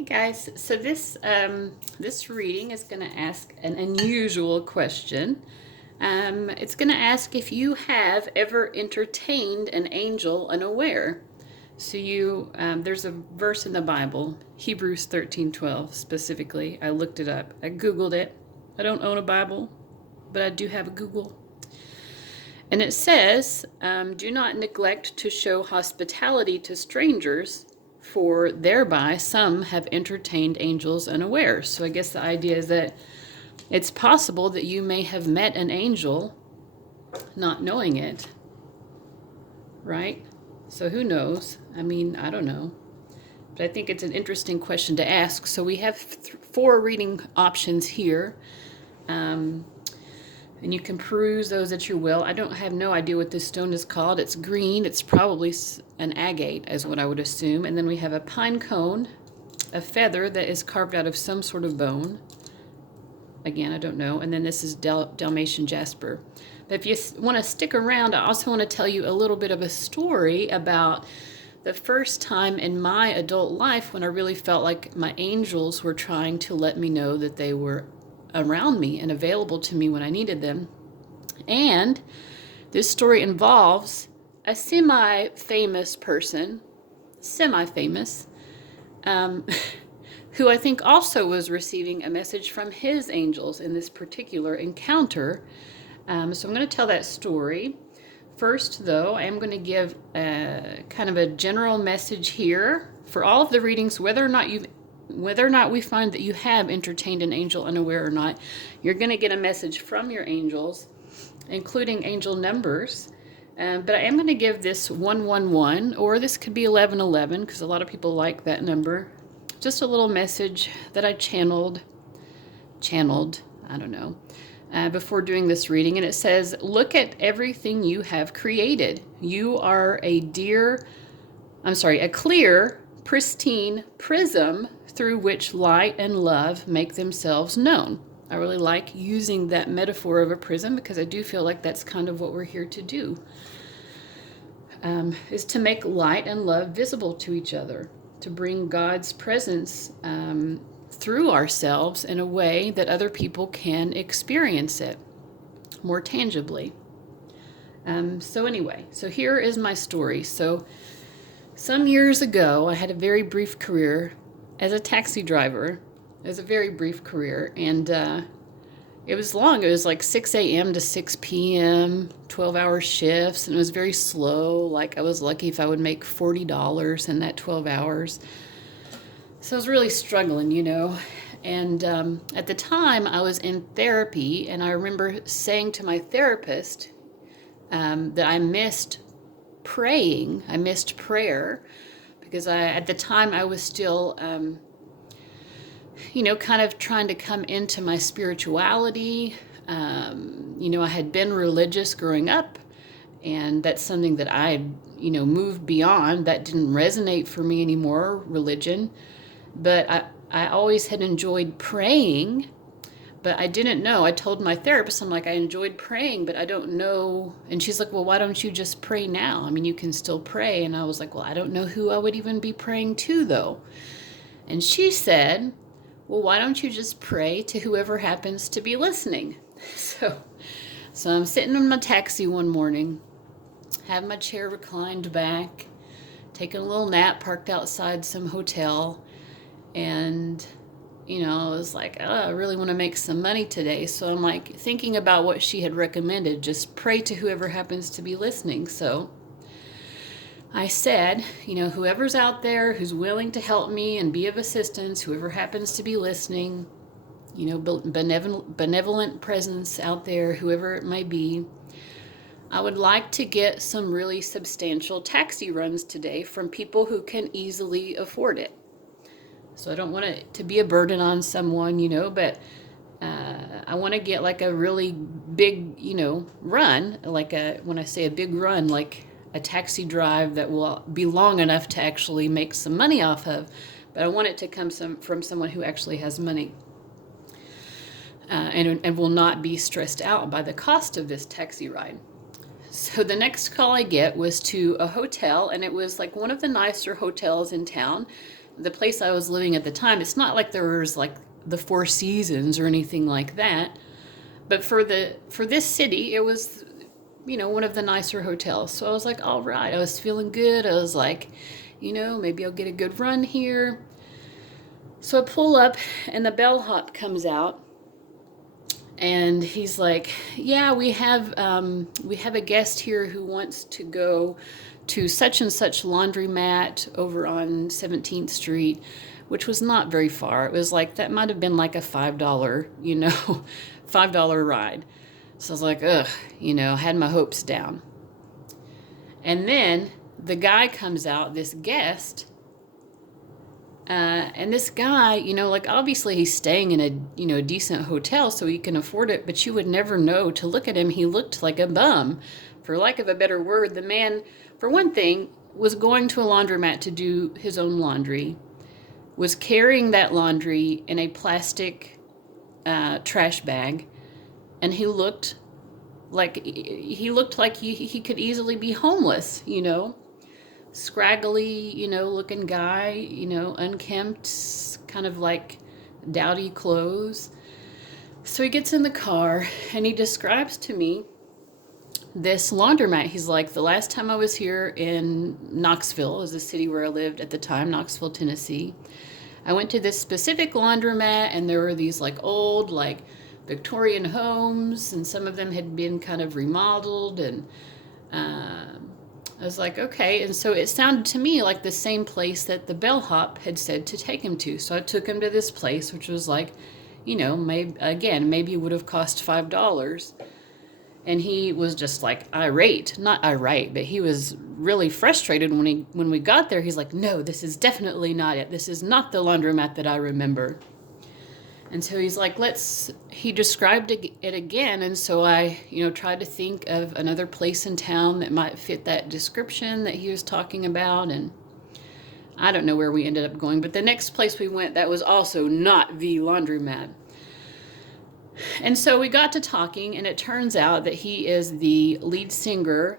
Hey guys, so this reading is going to ask an unusual question. It's going to ask if you have ever entertained an angel unaware. So there's a verse in the Bible, Hebrews 13:12 specifically. I looked it up. I Googled it. I don't own a Bible, but I do have a Google. And it says, do not neglect to show hospitality to strangers, for thereby some have entertained angels unaware. So I guess the idea is that it's possible that you may have met an angel not knowing it, right? So who knows? I mean, I don't know. But I think it's an interesting question to ask. So we have four reading options here. And you can peruse those at your will. I don't have no idea what this stone is called. It's green. It's probably an agate, is what I would assume. And then we have a pine cone, a feather that is carved out of some sort of bone. Again, I don't know. And then this is dalmatian jasper. But if you want to stick around, I also want to tell you a little bit of a story about the first time in my adult life when I really felt like my angels were trying to let me know that they were around me and available to me when I needed them. And this story involves a semi-famous person, who I think also was receiving a message from his angels in this particular encounter. So I'm going to tell that story. First, though, I am going to give kind of a general message here for all of the readings, whether or not we find that you have entertained an angel unaware or not. You're going to get a message from your angels, including angel numbers. But I am going to give this 111, or this could be 1111, because a lot of people like that number. Just a little message that I channeled, I don't know, before doing this reading. And it says, look at everything you have created. You are a clear, pristine prism through which light and love make themselves known. I really like using that metaphor of a prism because I do feel like that's kind of what we're here to do, is to make light and love visible to each other, to bring God's presence through ourselves in a way that other people can experience it more tangibly. So here is my story. So some years ago, I had a very brief career as a taxi driver. It was a very brief career, and it was long. It was like 6 a.m. to 6 p.m., 12-hour shifts, and it was very slow. Like, I was lucky if I would make $40 in that 12 hours. So I was really struggling, And at the time, I was in therapy, and I remember saying to my therapist that I missed praying. I missed prayer because at the time I was still, kind of trying to come into my spirituality. I had been religious growing up, and that's something that I had, moved beyond. That didn't resonate for me anymore, religion. But I always had enjoyed praying, but I didn't know. I told my therapist, I'm like, I enjoyed praying, but I don't know. And she's like, well, why don't you just pray now? I mean, you can still pray. And I was like, well, I don't know who I would even be praying to, though. And she said, well, why don't you just pray to whoever happens to be listening? So I'm sitting in my taxi one morning, have my chair reclined back, taking a little nap parked outside some hotel. And I was like, oh, I really want to make some money today. So I'm like thinking about what she had recommended, just pray to whoever happens to be listening. So I said, whoever's out there who's willing to help me and be of assistance, whoever happens to be listening, benevolent presence out there, whoever it may be, I would like to get some really substantial taxi runs today from people who can easily afford it. So I don't want it to be a burden on someone, but I want to get like a really big, run, when I say a big run, like a taxi drive that will be long enough to actually make some money off of. But I want it to come from someone who actually has money and will not be stressed out by the cost of this taxi ride. So the next call I get was to a hotel, and it was like one of the nicer hotels in town. the place I was living at the time, it's not like there was like the Four Seasons or anything like that. But for this city, it was, one of the nicer hotels. So I was like, all right, I was feeling good. I was like, maybe I'll get a good run here. So I pull up and the bellhop comes out and he's like, yeah, we have a guest here who wants to go to such and such laundromat over on 17th Street, which was not very far. It was like, that might have been like a $5, $5 ride. So I was like, ugh, I had my hopes down. And then the guy comes out, this guest, and this guy, like obviously he's staying in a, decent hotel so he can afford it, but you would never know to look at him. He looked like a bum, for lack of a better word. The man, for one thing, was going to a laundromat to do his own laundry, was carrying that laundry in a plastic trash bag, and he looked like he could easily be homeless, scraggly, looking guy, unkempt, kind of like dowdy clothes. So he gets in the car and he describes to me this laundromat. He's like, the last time I was here in Knoxville, is the city where I lived at the time, Knoxville, Tennessee, I went to this specific laundromat and there were these like old, like Victorian homes, and some of them had been kind of remodeled, and I was like, okay. And so it sounded to me like the same place that the bellhop had said to take him to. So I took him to this place, which was like, maybe it would have cost $5. And he was just like not irate, but he was really frustrated when we got there. He's like, no, this is definitely not it. This is not the laundromat that I remember. And so he's like, he described it again. And so I, tried to think of another place in town that might fit that description that he was talking about. And I don't know where we ended up going, but the next place we went, that was also not the laundromat. And so we got to talking, and it turns out that he is the lead singer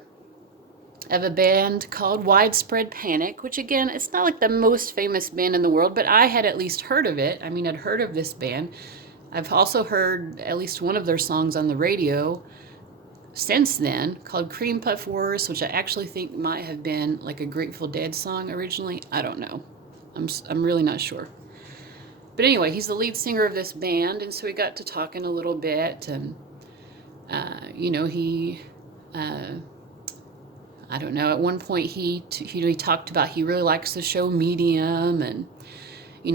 of a band called Widespread Panic, which again, it's not like the most famous band in the world, but I had at least heard of it. I mean, I'd heard of this band. I've also heard at least one of their songs on the radio since then, called Cream Puff Wars, which I actually think might have been like a Grateful Dead song originally. I don't know. I'm really not sure. But anyway, he's the lead singer of this band, and so we got to talking a little bit, and I don't know, at one point he talked about he really likes the show Medium, and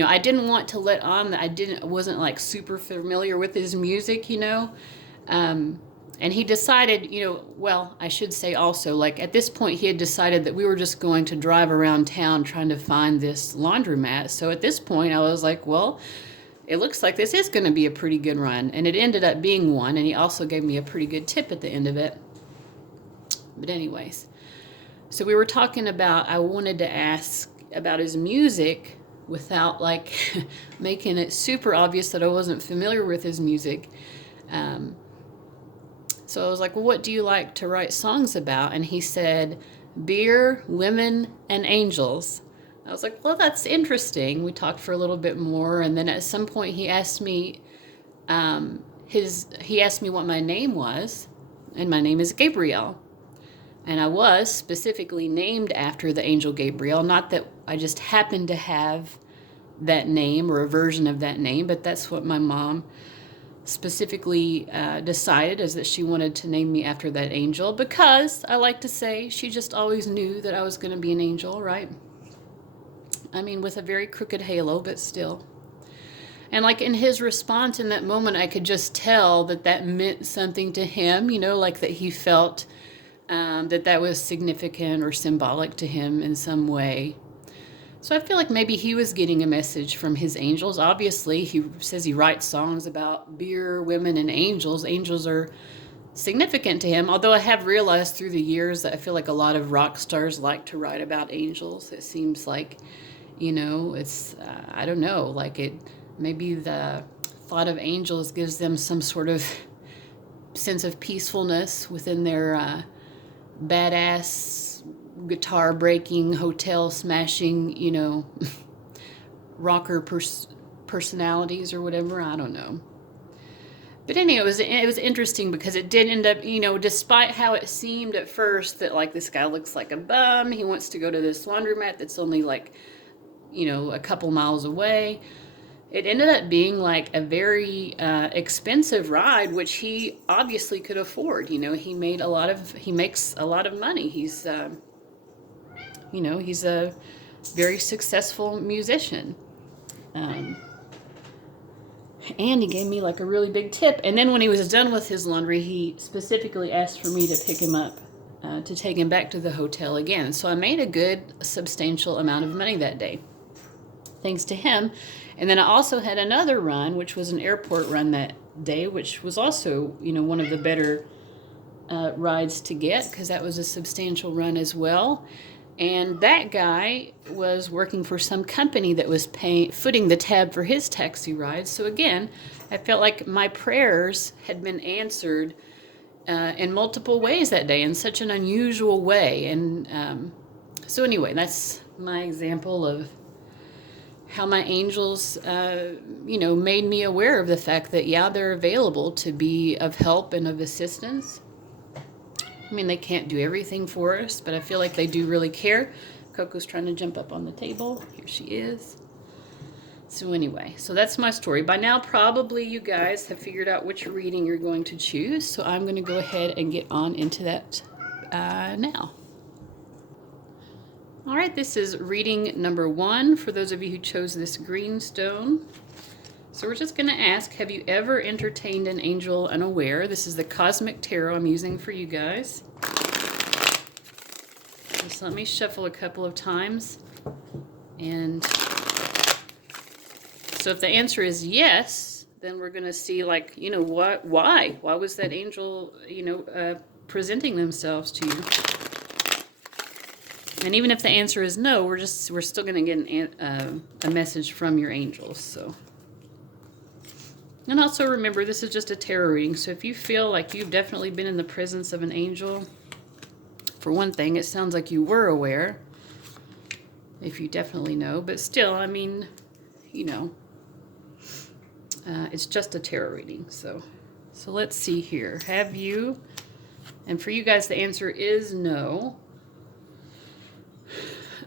I didn't want to let on that I wasn't like super familiar with his music, and he decided, I should say also, like at this point he had decided that we were just going to drive around town trying to find this laundromat. So at this point I was like, well, it looks like this is going to be a pretty good run, and it ended up being one, and he also gave me a pretty good tip at the end of it. But anyways, so we were talking about, I wanted to ask about his music without like making it super obvious that I wasn't familiar with his music. So I was like, well, what do you like to write songs about? And he said, beer, women, and angels. I was like, well, that's interesting. We talked for a little bit more, and then at some point he asked me, what my name was, and my name is Gabrielle. And I was specifically named after the angel Gabriel. Not that I just happened to have that name or a version of that name, but that's what my mom specifically decided, is that she wanted to name me after that angel, because I like to say she just always knew that I was going to be an angel, right? I mean, with a very crooked halo, but still. And like in his response in that moment, I could just tell that meant something to him, like that he felt that was significant or symbolic to him in some way. So I feel like maybe he was getting a message from his angels. Obviously, he says he writes songs about beer, women, and angels. Angels are significant to him, although I have realized through the years that I feel like a lot of rock stars like to write about angels. It seems like, it's, I don't know, like maybe the thought of angels gives them some sort of sense of peacefulness within their badass, guitar breaking, hotel smashing, rocker personalities or whatever. I don't know. But anyway, it was interesting because it did end up, you know, despite how it seemed at first that like this guy looks like a bum, he wants to go to this laundromat that's only like, you know, a couple miles away. It ended up being like a very expensive ride, which he obviously could afford. You know, he makes a lot of money. He's, you know, he's a very successful musician. And he gave me like a really big tip. And then when he was done with his laundry, he specifically asked for me to pick him up to take him back to the hotel again. So I made a good, substantial amount of money that day, thanks to him. And then I also had another run, which was an airport run that day, which was also, you know, one of the better rides to get because that was a substantial run as well. And that guy was working for some company that was footing the tab for his taxi ride. So again, I felt like my prayers had been answered in multiple ways that day, in such an unusual way. And so anyway, that's my example of how my angels, you know, made me aware of the fact that, yeah, they're available to be of help and of assistance. I mean, they can't do everything for us, but I feel like they do really care. Coco's trying to jump up on the table. Here she is. So anyway, so that's my story. By now, probably you guys have figured out which reading you're going to choose. So I'm going to go ahead and get on into that now. All right, this is reading number 1 for those of you who chose this green stone. So we're just going to ask, have you ever entertained an angel unaware? This is the Cosmic Tarot I'm using for you guys. Just let me shuffle a couple of times. And so if the answer is yes, then we're going to see, like, you know, why? Why was that angel, you know, presenting themselves to you? And even if the answer is no, we're still going to get a message from your angels. So. And also remember, this is just a tarot reading, so if you feel like you've definitely been in the presence of an angel, for one thing, it sounds like you were aware, if you definitely know, but still, I mean, you know, it's just a tarot reading, so let's see here. Have you, and for you guys, the answer is no.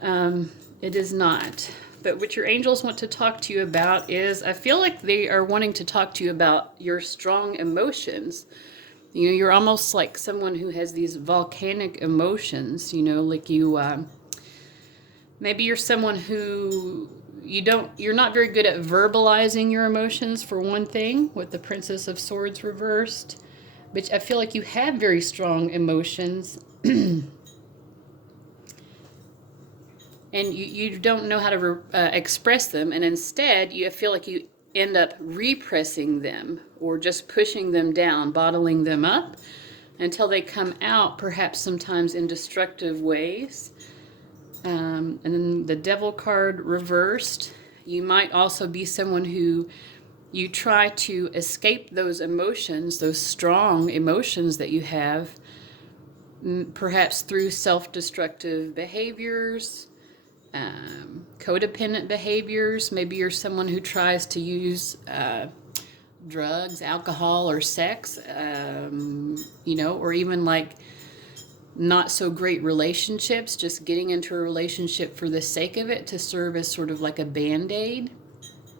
It is not. But what your angels want to talk to you about is, I feel like they are wanting to talk to you about your strong emotions. You know, you're almost like someone who has these volcanic emotions, you know, like you, maybe you're someone who you're not very good at verbalizing your emotions, for one thing, with the Princess of Swords reversed. But I feel like you have very strong emotions. And you don't know how to express them, and instead you feel like you end up repressing them or just pushing them down, bottling them up until they come out, perhaps sometimes in destructive ways. And then the Devil card reversed. You might also be someone who you try to escape those emotions, those strong emotions that you have, perhaps through self-destructive behaviors, codependent behaviors. Maybe you're someone who tries to use drugs, alcohol, or sex, you know, or even like not so great relationships, just getting into a relationship for the sake of it to serve as sort of like a band-aid,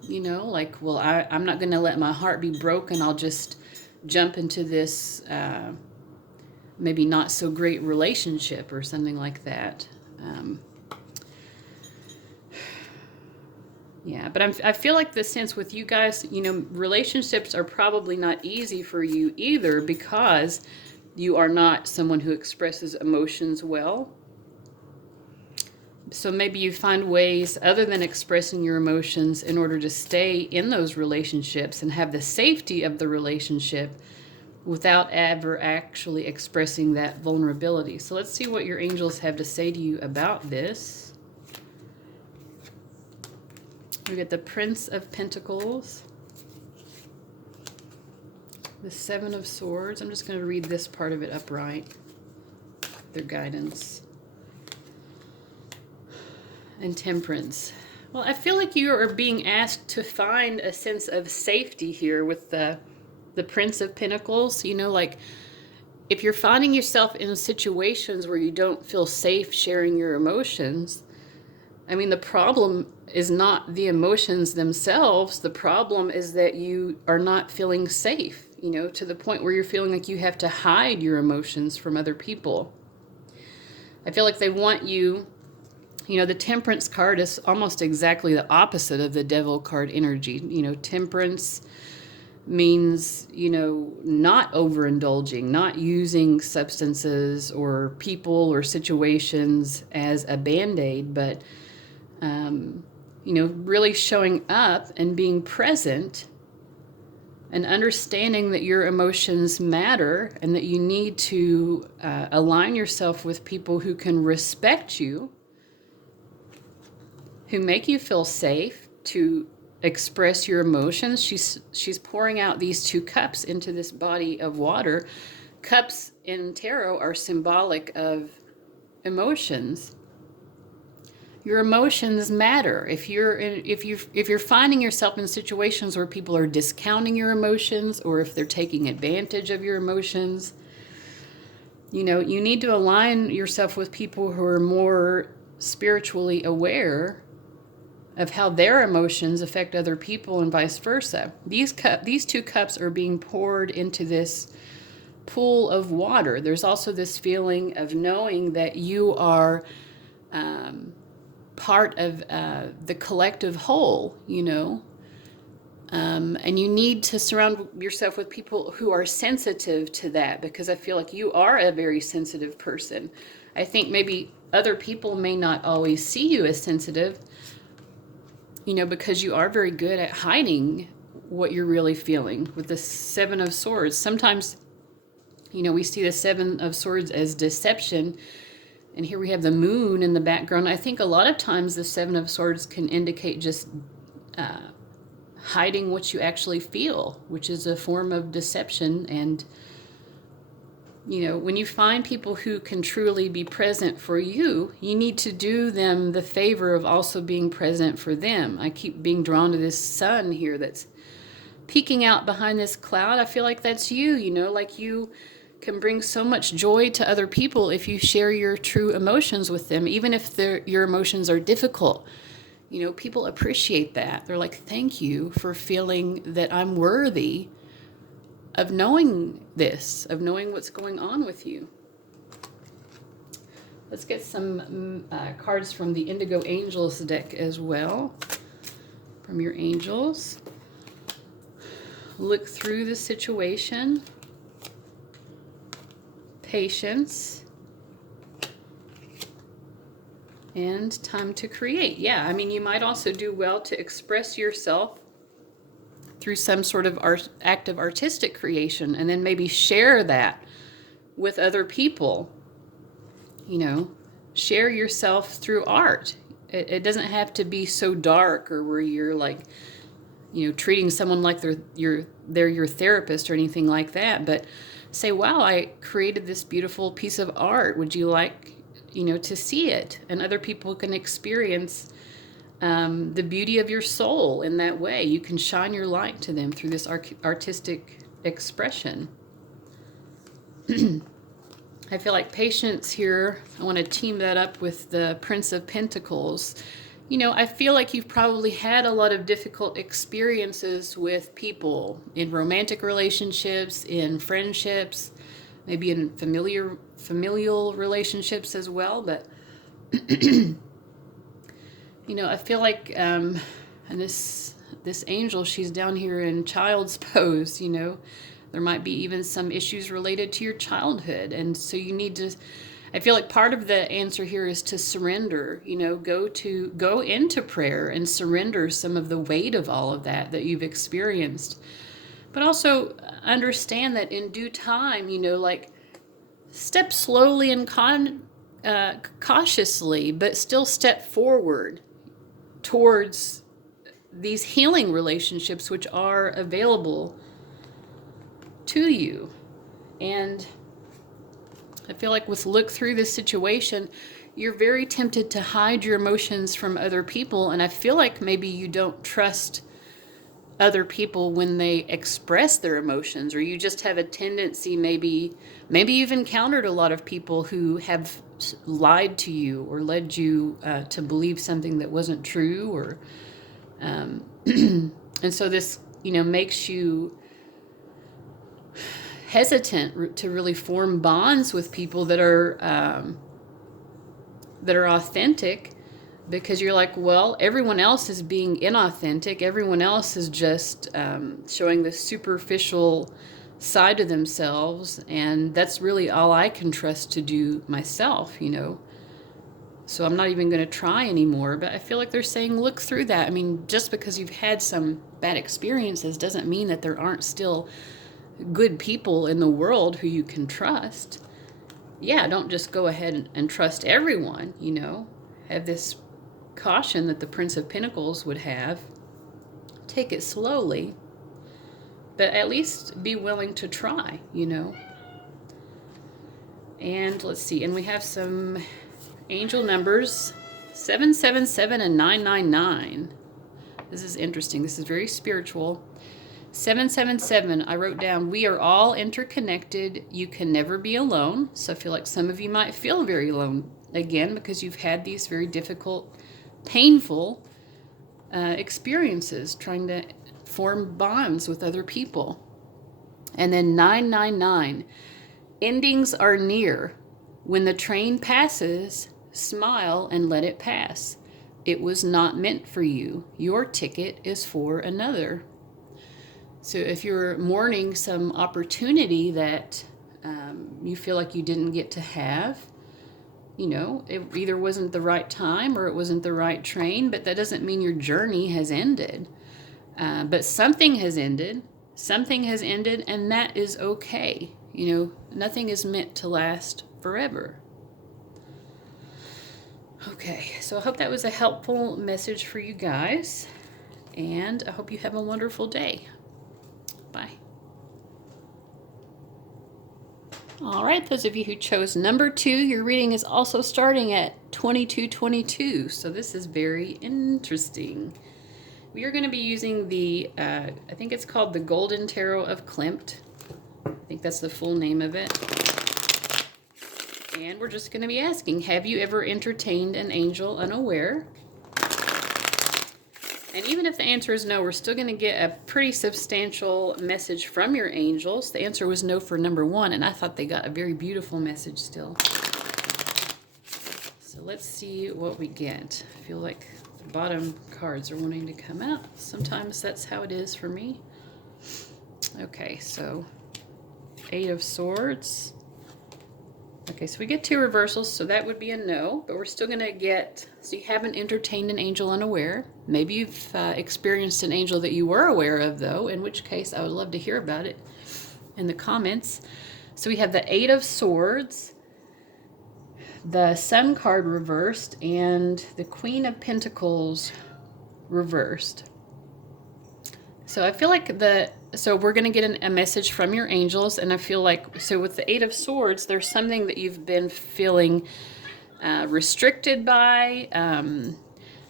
you know, like, well, I'm not going to let my heart be broken. I'll just jump into this maybe not so great relationship or something like that. Yeah, but I feel like the sense with you guys, you know, relationships are probably not easy for you either, because you are not someone who expresses emotions well. So maybe you find ways other than expressing your emotions in order to stay in those relationships and have the safety of the relationship without ever actually expressing that vulnerability. So let's see what your angels have to say to you about this. We get the Prince of Pentacles, the Seven of Swords. I'm just going to read this part of it upright, their guidance, and Temperance. Well, I feel like you are being asked to find a sense of safety here with the Prince of Pentacles. You know, like if you're finding yourself in situations where you don't feel safe sharing your emotions, I mean, the problem is not the emotions themselves. The problem is that you are not feeling safe, you know, to the point where you're feeling like you have to hide your emotions from other people. I feel like they want you, you know, the Temperance card is almost exactly the opposite of the Devil card energy. You know, Temperance means, you know, not overindulging, not using substances or people or situations as a band-aid, but you know, really showing up and being present and understanding that your emotions matter and that you need to align yourself with people who can respect you, who make you feel safe to express your emotions. She's pouring out these two cups into this body of water. Cups in tarot are symbolic of emotions. Your emotions matter. If you're finding yourself in situations where people are discounting your emotions or if they're taking advantage of your emotions, you know, you need to align yourself with people who are more spiritually aware of how their emotions affect other people and vice versa. These two cups are being poured into this pool of water. There's also this feeling of knowing that you are part of the collective whole, you know. And you need to surround yourself with people who are sensitive to that, because I feel like you are a very sensitive person. I think maybe other people may not always see you as sensitive, you know, because you are very good at hiding what you're really feeling. With the Seven of Swords, sometimes, you know, we see the Seven of Swords as deception, and here we have the moon in the background. I think a lot of times the Seven of Swords can indicate just hiding what you actually feel, which is a form of deception. And, you know, when you find people who can truly be present for you, you need to do them the favor of also being present for them. I keep being drawn to this sun here that's peeking out behind this cloud. I feel like that's you, you know, like you can bring so much joy to other people if you share your true emotions with them, even if your emotions are difficult. You know, people appreciate that. They're like, thank you for feeling that I'm worthy of knowing this, of knowing what's going on with you. Let's get some cards from the Indigo Angels deck as well, from your angels. Look through the situation. Patience. And time to create. Yeah, I mean, you might also do well to express yourself through some sort of act of artistic creation, and then maybe share that with other people. You know, share yourself through art. It doesn't have to be so dark or where you're like, you know, treating someone like they're your therapist or anything like that. But say, wow, I created this beautiful piece of art. Would you like, you know, to see it? And other people can experience the beauty of your soul in that way. You can shine your light to them through this artistic expression. I feel like patience here, I want to team that up with the Prince of Pentacles. You know, I feel like you've probably had a lot of difficult experiences with people in romantic relationships, in friendships, maybe in familial relationships as well. But, you know, I feel like, and this angel, she's down here in child's pose, you know. There might be even some issues related to your childhood. And so you need to, I feel like part of the answer here is to surrender, you know, go into prayer and surrender some of the weight of all of that you've experienced. But also understand that in due time, you know, like step slowly and cautiously, but still step forward towards these healing relationships which are available to you. And I feel like with look through this situation, you're very tempted to hide your emotions from other people. And I feel like maybe you don't trust other people when they express their emotions, or you just have a tendency, maybe you've encountered a lot of people who have lied to you or led you to believe something that wasn't true, or and so this makes you hesitant to really form bonds with people that are authentic, because you're like, well, everyone else is being inauthentic. Everyone else is just showing the superficial side of themselves, and that's really all I can trust to do myself, So I'm not even going to try anymore. But I feel like they're saying, look through that. I mean, just because you've had some bad experiences doesn't mean that there aren't still good people in the world who you can trust. Yeah, don't just go ahead and trust everyone, Have this caution that the Prince of Pentacles would have. Take it slowly, but at least be willing to try, And let's see, and we have some angel numbers, 777 and 999. This is interesting. This is very spiritual. 777, I wrote down, we are all interconnected. You can never be alone. So I feel like some of you might feel very alone again because you've had these very difficult, painful experiences trying to form bonds with other people. And then 999, endings are near. When the train passes, smile and let it pass. It was not meant for you. Your ticket is for another. So if you're mourning some opportunity that you feel like you didn't get to have, it either wasn't the right time or it wasn't the right train, but that doesn't mean your journey has ended. But something has ended, and that is okay. Nothing is meant to last forever. Okay, so I hope that was a helpful message for you guys, and I hope you have a wonderful day. Bye. All right, those of you who chose number 2, your reading is also starting at 2222. So this is very interesting. We are going to be using the, I think it's called the Golden Tarot of Klimt. I think that's the full name of it. And we're just going to be asking, have you ever entertained an angel unaware? And even if the answer is no, we're still going to get a pretty substantial message from your angels. The answer was no for number 1, and I thought they got a very beautiful message still. So let's see what we get. I feel like the bottom cards are wanting to come out. Sometimes that's how it is for me. Okay, so 8 of Swords. Okay, so we get 2 reversals, so that would be a no, but we're still going to get, so you haven't entertained an angel unaware. Maybe you've experienced an angel that you were aware of, though, in which case I would love to hear about it in the comments. So we have the 8 of Swords, the Sun card reversed, and the Queen of Pentacles reversed. So I feel like so we're going to get a message from your angels, and I feel like, so with the 8 of Swords, there's something that you've been feeling restricted by,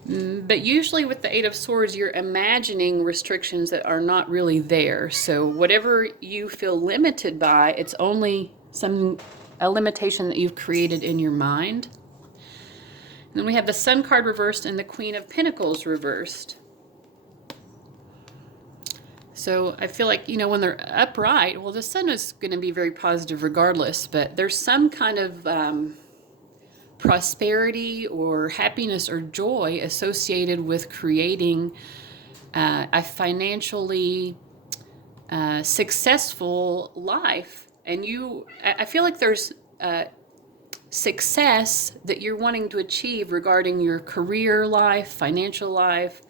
but usually with the 8 of Swords, you're imagining restrictions that are not really there. So whatever you feel limited by, it's only a limitation that you've created in your mind. And then we have the Sun card reversed and the Queen of Pentacles reversed. So I feel like, when they're upright, well, the Sun is going to be very positive regardless, but there's some kind of prosperity or happiness or joy associated with creating a financially successful life. And I feel like there's success that you're wanting to achieve regarding your career life, financial life,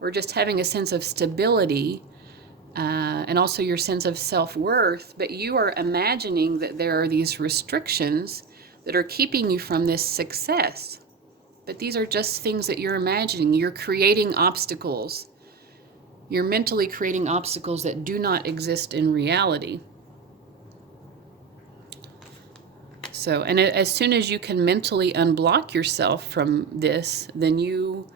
or just having a sense of stability. And also your sense of self-worth, but you are imagining that there are these restrictions that are keeping you from this success. But these are just things that you're imagining. You're creating obstacles. You're mentally creating obstacles that do not exist in reality. So, and as soon as you can mentally unblock yourself from this, then you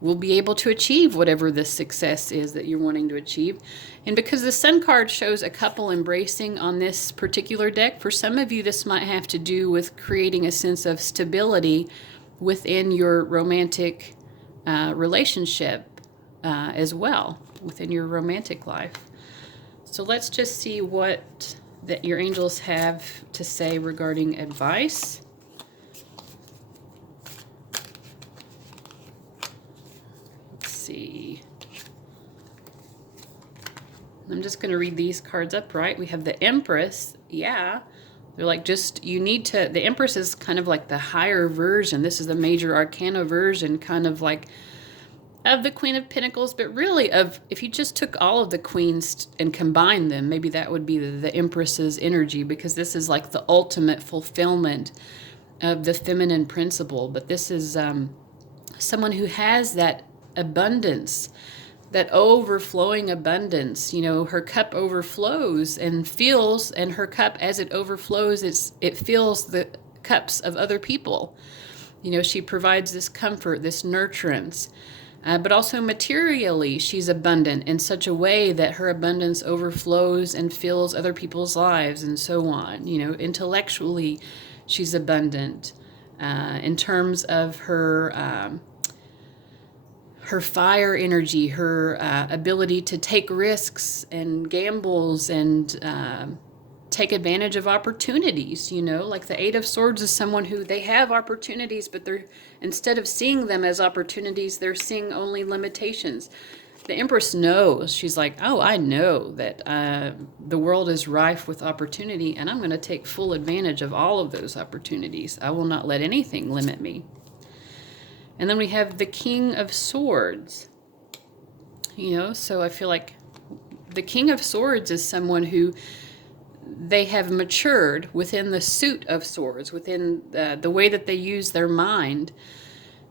will be able to achieve whatever the success is that you're wanting to achieve. And because the Sun card shows a couple embracing on this particular deck, for some of you, this might have to do with creating a sense of stability within your romantic relationship as well, within your romantic life. So let's just see what that your angels have to say regarding advice. See. I'm just going to read these cards upright. We have the Empress. Yeah. They're like, just, you need to, the Empress is kind of like the higher version. This is the major arcana version, kind of like of the Queen of Pentacles, but really of, if you just took all of the queens and combined them, maybe that would be the Empress's energy, because this is like the ultimate fulfillment of the feminine principle. But this is someone who has that abundance, that overflowing abundance. You know, her cup overflows and fills, and her cup, as it overflows, it fills the cups of other people. You know, she provides this comfort, this nurturance, but also materially she's abundant in such a way that her abundance overflows and fills other people's lives and so on. You know, intellectually she's abundant in terms of her fire energy, her ability to take risks and gambles and take advantage of opportunities. You know, like the Eight of Swords is someone who, they have opportunities, but they're, instead of seeing them as opportunities, they're seeing only limitations. The Empress knows, she's like, oh, I know that the world is rife with opportunity, and I'm going to take full advantage of all of those opportunities. I will not let anything limit me. And then we have the King of Swords. You know, so I feel like the King of Swords is someone who, they have matured within the suit of swords, within the way that they use their mind.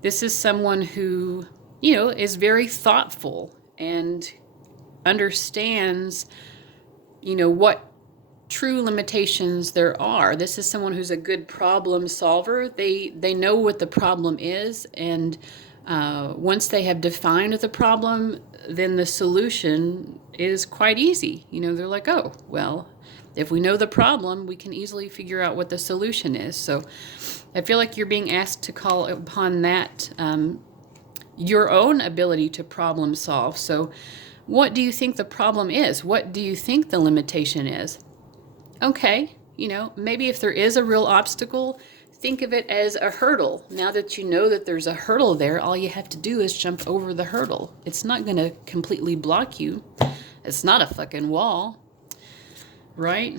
This is someone who, you know, is very thoughtful and understands, you know, what true limitations there are. This is someone who's a good problem solver. They know what the problem is, and once they have defined the problem, then the solution is quite easy. You know, they're like, oh, well, if we know the problem, we can easily figure out what the solution is. So I feel like you're being asked to call upon that, your own ability to problem solve. So what do you think the problem is? What do you think the limitation is? Okay, you know, maybe if there is a real obstacle, think of it as a hurdle. Now that you know that there's a hurdle there, all you have to do is jump over the hurdle. It's not going to completely block you. It's not a fucking wall, right?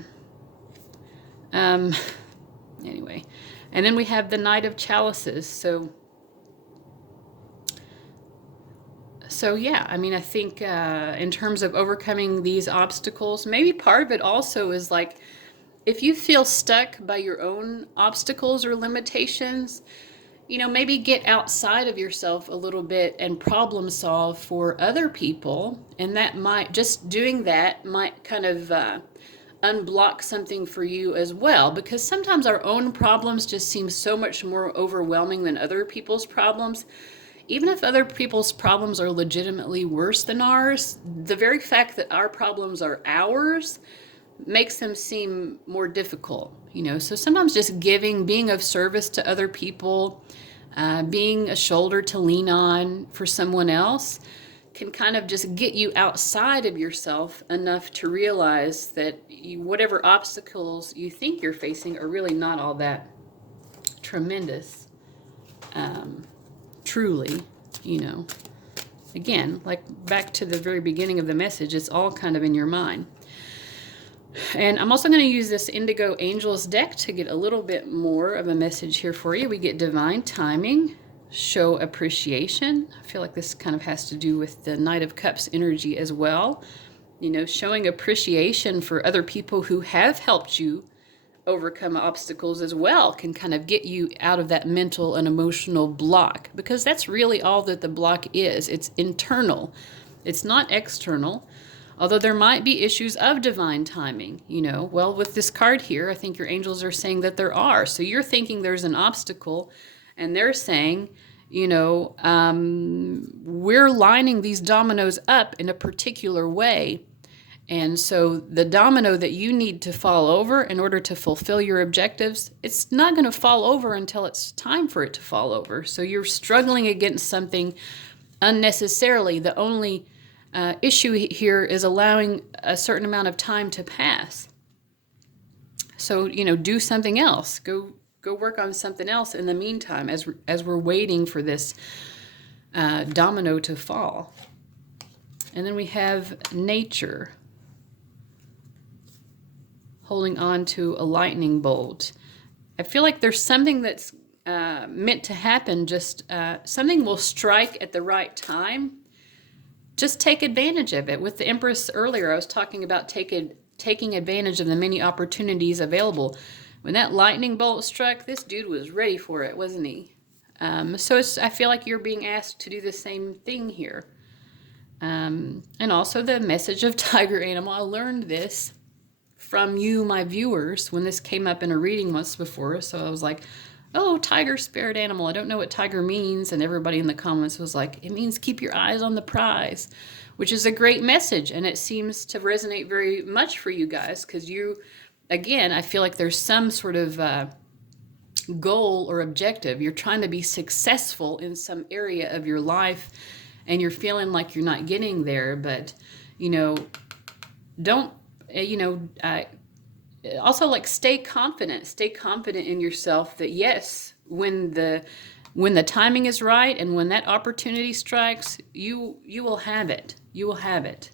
Anyway, and then we have the Knight of Chalices. So yeah, I mean, I think in terms of overcoming these obstacles, maybe part of it also is like, if you feel stuck by your own obstacles or limitations, you know, maybe get outside of yourself a little bit and problem solve for other people. And that might, just doing that might kind of unblock something for you as well. Because sometimes our own problems just seem so much more overwhelming than other people's problems. Even if other people's problems are legitimately worse than ours, the very fact that our problems are ours makes them seem more difficult, you know. So sometimes just giving, being of service to other people, being a shoulder to lean on for someone else can kind of just get you outside of yourself enough to realize that whatever obstacles you think you're facing are really not all that tremendous. Truly, you know, again, like back to the very beginning of the message, it's all kind of in your mind. And I'm also going to use this Indigo Angels deck to get a little bit more of a message here for you. We get divine timing, show appreciation. I feel like this kind of has to do with the Knight of Cups energy as well. You know, showing appreciation for other people who have helped you overcome obstacles as well can kind of get you out of that mental and emotional block, because that's really all that the block is. It's internal. It's not external. Although there might be issues of divine timing, well, with this card here, I think your angels are saying that there are. So you're thinking there's an obstacle, and they're saying, we're lining these dominoes up in a particular way. And so the domino that you need to fall over in order to fulfill your objectives, it's not going to fall over until it's time for it to fall over. So you're struggling against something unnecessarily. The only issue here is allowing a certain amount of time to pass. So, do something else. Go work on something else in the meantime as we're waiting for this domino to fall. And then we have nature holding on to a lightning bolt. I feel like there's something that's meant to happen. Just something will strike at the right time. Just take advantage of it. With the Empress earlier, I was talking about taking advantage of the many opportunities available. When that lightning bolt struck, this dude was ready for it, wasn't he? So I feel like you're being asked to do the same thing here. And also the message of tiger animal. I learned this from you, my viewers, when this came up in a reading once before. So I was like, oh, tiger, spirit animal. I don't know what tiger means. And everybody in the comments was like, it means keep your eyes on the prize, which is a great message. And it seems to resonate very much for you guys because again, I feel like there's some sort of goal or objective. You're trying to be successful in some area of your life and you're feeling like you're not getting there. But, don't, also, like, stay confident in yourself that yes, when the timing is right and when that opportunity strikes, you will have it. You will have it.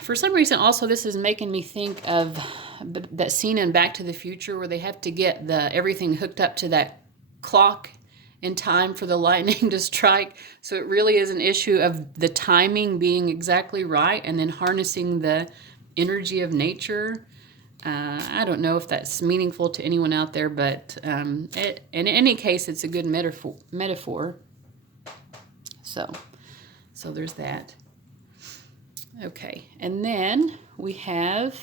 For some reason, also, this is making me think of that scene in Back to the Future where they have to get everything hooked up to that clock in time for the lightning to strike. So it really is an issue of the timing being exactly right and then harnessing the energy of nature. I don't know if that's meaningful to anyone out there, but in any case, it's a good metaphor. So there's that. Okay, and then we have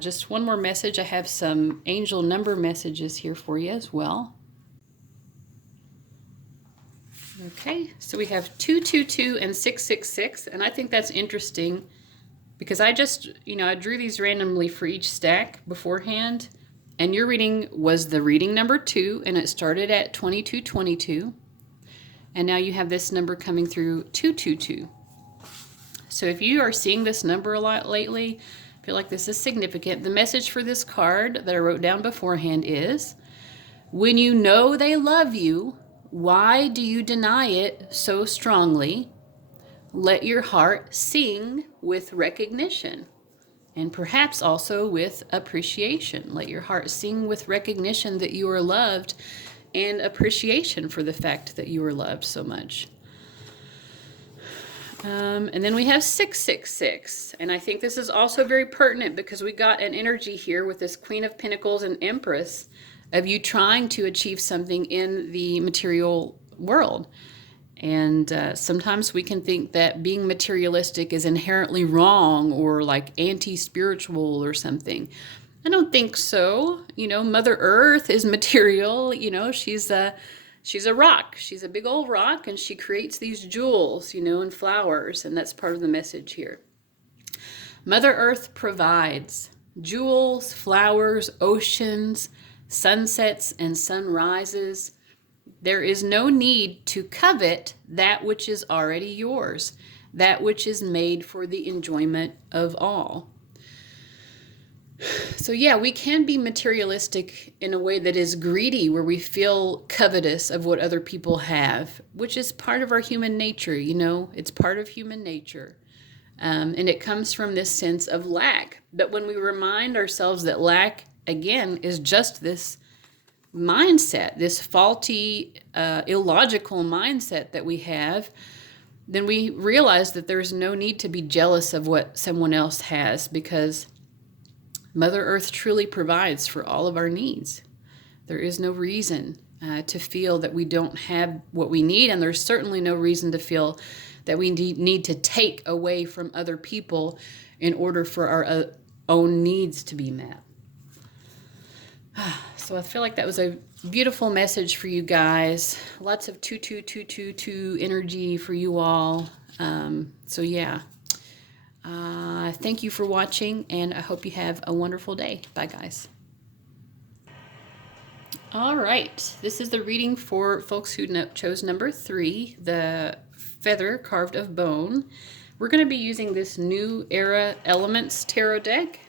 just one more message. I have some angel number messages here for you as well. Okay, so we have 222 and 666, and I think that's interesting because I just, I drew these randomly for each stack beforehand, and your reading was the reading number 2, and it started at 2222, and now you have this number coming through 222. So if you are seeing this number a lot lately, I feel like this is significant. The message for this card that I wrote down beforehand is, when you know they love you, why do you deny it so strongly? Let your heart sing with recognition and perhaps also with appreciation. Let your heart sing with recognition that you are loved and appreciation for the fact that you are loved so much. And then we have 666. And I think this is also very pertinent because we got an energy here with this Queen of Pentacles and Empress of you trying to achieve something in the material world. And sometimes we can think that being materialistic is inherently wrong or like anti-spiritual or something. I don't think so. Mother Earth is material. She's a rock. She's a big old rock, and she creates these jewels, and flowers, and that's part of the message here. Mother Earth provides jewels, flowers, oceans, sunsets, and sunrises. There is no need to covet that which is already yours, that which is made for the enjoyment of all. So yeah, we can be materialistic in a way that is greedy, where we feel covetous of what other people have, which is part of our human nature, it's part of human nature. And it comes from this sense of lack. But when we remind ourselves that lack, again, is just this mindset, this faulty, illogical mindset that we have, then we realize that there's no need to be jealous of what someone else has, because Mother Earth truly provides for all of our needs. There is no reason to feel that we don't have what we need, and there's certainly no reason to feel that we need to take away from other people in order for our own needs to be met. So I feel like that was a beautiful message for you guys. Lots of 22222 energy for you all. So yeah. Thank you for watching, and I hope you have a wonderful day. Bye, guys. All right. This is the reading for folks who chose number 3, the Feather Carved of Bone. We're going to be using this New Era Elements Tarot deck.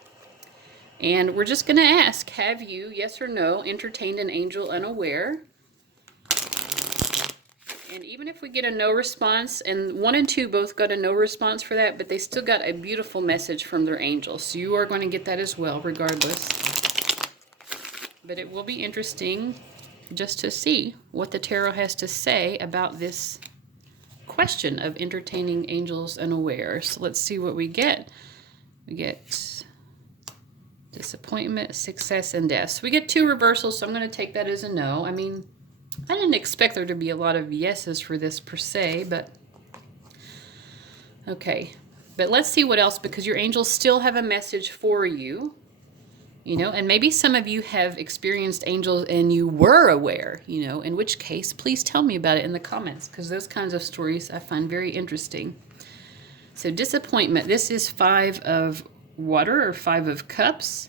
And we're just going to ask, have you, yes or no, entertained an angel unaware? And even if we get a no response, and 1 and 2 both got a no response for that, but they still got a beautiful message from their angel. So you are going to get that as well, regardless. But it will be interesting just to see what the tarot has to say about this question of entertaining angels unaware. So let's see what we get. We get disappointment, success, and death. So we get 2 reversals, so I'm going to take that as a no. I mean, I didn't expect there to be a lot of yeses for this per se, but okay. But let's see what else, because your angels still have a message for you, you know, and maybe some of you have experienced angels and you were aware, you know, in which case, please tell me about it in the comments, because those kinds of stories I find very interesting. So disappointment, this is 5 of water or 5 of cups.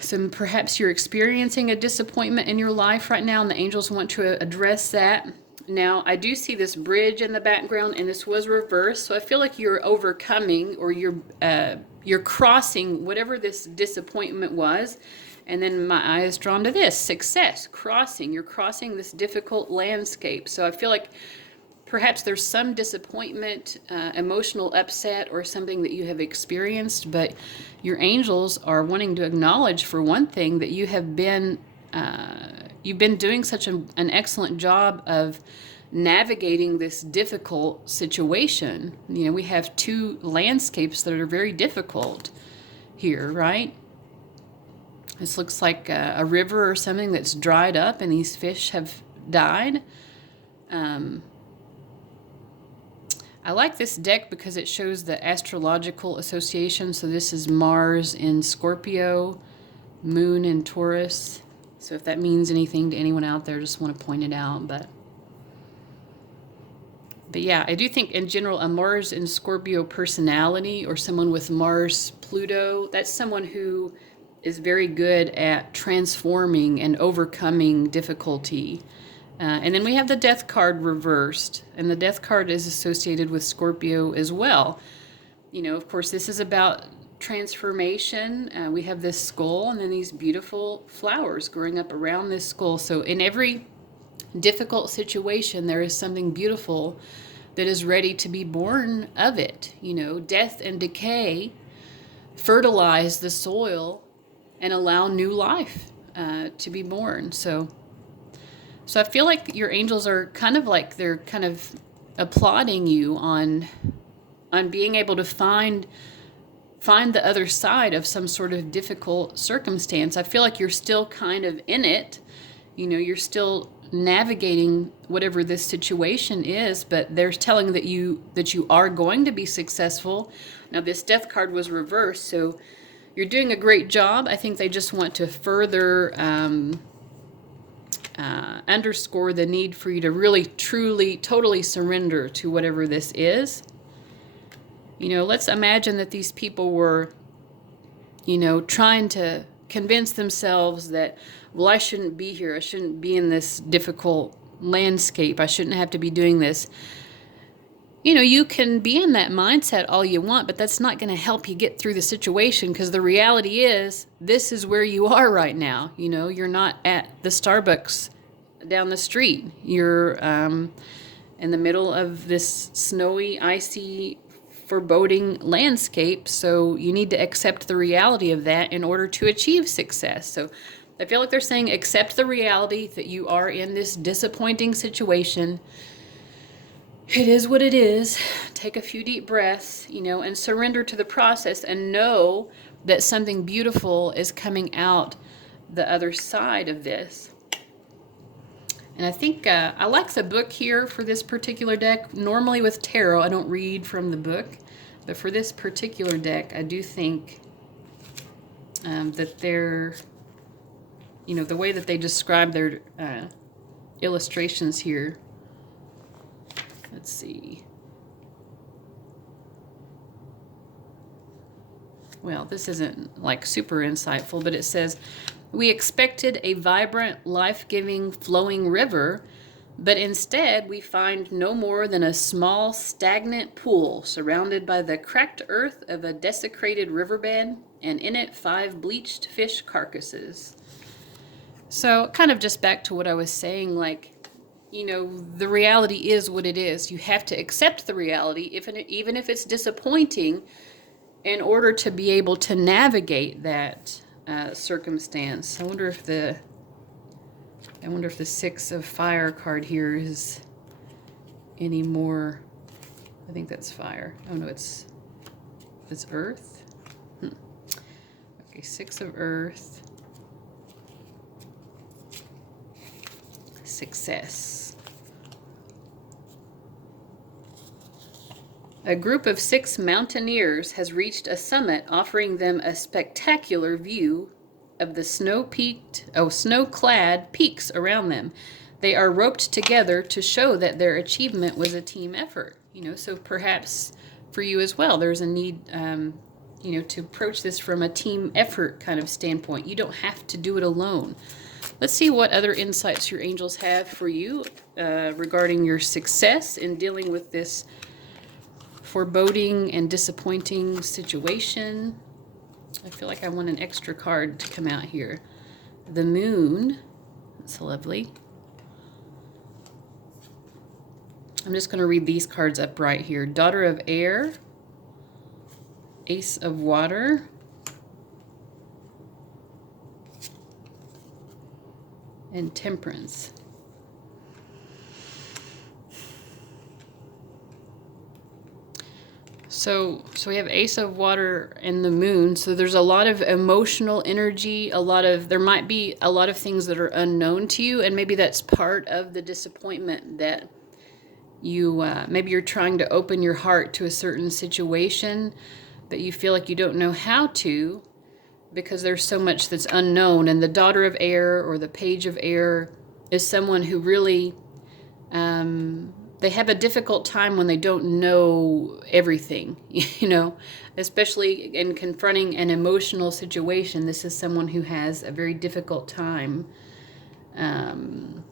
So perhaps you're experiencing a disappointment in your life right now, and the angels want to address that. Now, I do see this bridge in the background, and this was reversed, so I feel like you're overcoming, or you're crossing whatever this disappointment was. And then my eye is drawn to this, success, crossing. You're crossing this difficult landscape. So I feel like perhaps there's some disappointment, emotional upset, or something that you have experienced, but your angels are wanting to acknowledge, for one thing, that you have been you've been doing such an excellent job of navigating this difficult situation. You know, we have 2 landscapes that are very difficult here, right? This looks like a river or something that's dried up, and these fish have died. I like this deck because it shows the astrological association. So this is Mars in Scorpio, Moon in Taurus. So if that means anything to anyone out there, just want to point it out. But yeah, I do think in general, a Mars in Scorpio personality, or someone with Mars Pluto, that's someone who is very good at transforming and overcoming difficulty. And then we have the Death card reversed, and the Death card is associated with Scorpio as well. You know, of course, this is about transformation. We have this skull, and then these beautiful flowers growing up around this skull. So in every difficult situation, there is something beautiful that is ready to be born of it. You know, death and decay fertilize the soil and allow new life to be born. So I feel like your angels are kind of like, they're kind of applauding you on being able to find the other side of some sort of difficult circumstance. I feel like you're still kind of in it. You know, you're still navigating whatever this situation is, but they're telling that you are going to be successful. Now, this Death card was reversed, so you're doing a great job. I think they just want to further underscore the need for you to really, truly, totally surrender to whatever this is. You know, let's imagine that these people were, you know, trying to convince themselves that, well, I shouldn't be here. I shouldn't be in this difficult landscape. I shouldn't have to be doing this. You know, you can be in that mindset all you want, but that's not going to help you get through the situation, because the reality is this is where you are right now. You know, you're not at the Starbucks down the street. You're in the middle of this snowy, icy, foreboding landscape. So you need to accept the reality of that in order to achieve success. So I feel like they're saying accept the reality that you are in this disappointing situation. It is what it is. Take a few deep breaths, you know, and surrender to the process, and know that something beautiful is coming out the other side of this. And I think I like the book here for this particular deck. Normally with tarot, I don't read from the book. But for this particular deck, I do think that they're, you know, the way that they describe their illustrations here. Let's see. Well, this isn't like super insightful, but it says, we expected a vibrant, life-giving, flowing river, but instead we find no more than a small, stagnant pool surrounded by the cracked earth of a desecrated riverbed, and in it 5 bleached fish carcasses. So kind of just back to what I was saying, like, you know, the reality is what it is. You have to accept the reality, even if it's disappointing, in order to be able to navigate that circumstance. I wonder if the 6 of Fire card here is any more. I think that's fire. Oh no, it's earth. Okay, 6 of earth. Success. A group of 6 mountaineers has reached a summit, offering them a spectacular view of the snow-clad peaks around them. They are roped together to show that their achievement was a team effort. You know, so perhaps for you as well, there's a need, you know, to approach this from a team effort kind of standpoint. You don't have to do it alone. Let's see what other insights your angels have for you regarding your success in dealing with this foreboding and disappointing situation. I feel like I want an extra card to come out here. The Moon. That's lovely. I'm just going to read these cards up right here. Daughter of Air. Ace of Water. And Temperance. So we have Ace of Water and the Moon. So there's a lot of emotional energy, there might be a lot of things that are unknown to you, and maybe that's part of the disappointment that you, maybe you're trying to open your heart to a certain situation, but you feel like you don't know how to because there's so much that's unknown. And the Daughter of Air or the Page of Air is someone who really, they have a difficult time when they don't know everything, you know, especially in confronting an emotional situation. This is someone who has a very difficult time. And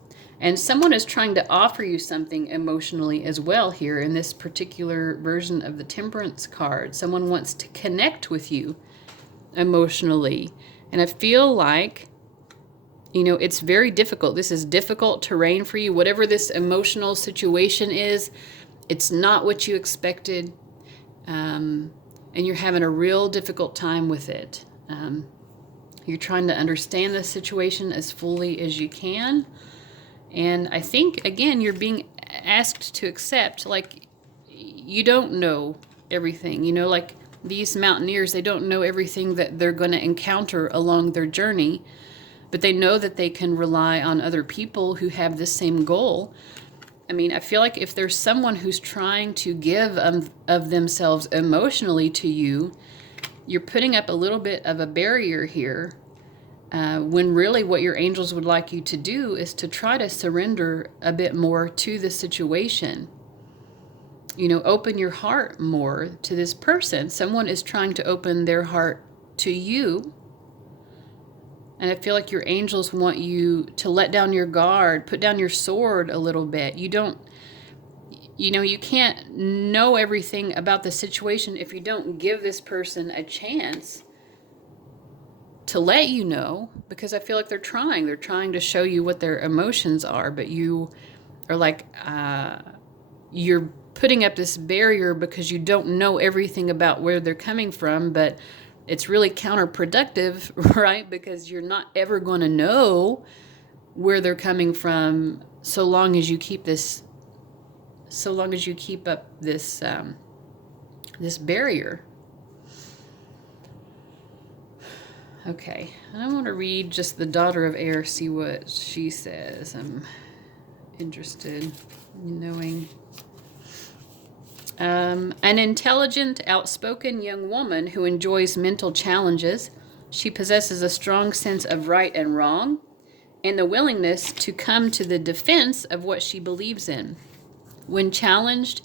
someone is trying to offer you something emotionally as well here in this particular version of the Temperance card. Someone wants to connect with you emotionally. And I feel like, you know, it's very difficult. This is difficult terrain for you. Whatever this emotional situation is, it's not what you expected. And you're having a real difficult time with it. You're trying to understand the situation as fully as you can. And I think, again, you're being asked to accept, like, you don't know everything. You know, like these mountaineers, they don't know everything that they're going to encounter along their journey. But they know that they can rely on other people who have the same goal. I mean, I feel like if there's someone who's trying to give of themselves emotionally to you, you're putting up a little bit of a barrier here, when really what your angels would like you to do is to try to surrender a bit more to the situation. You know, open your heart more to this person. Someone is trying to open their heart to you. And I feel like your angels want you to let down your guard, put down your sword a little bit. You don't, you know, you can't know everything about the situation if you don't give this person a chance to let you know, because I feel like they're trying to show you what their emotions are, but you are like, you're putting up this barrier because you don't know everything about where they're coming from, but it's really counterproductive, right? Because you're not ever going to know where they're coming from so long as you keep up this this barrier. Okay, and I want to read just the Daughter of Air, see what she says. interested in knowing. An intelligent, outspoken young woman who enjoys mental challenges. She possesses a strong sense of right and wrong and the willingness to come to the defense of what she believes in. When challenged,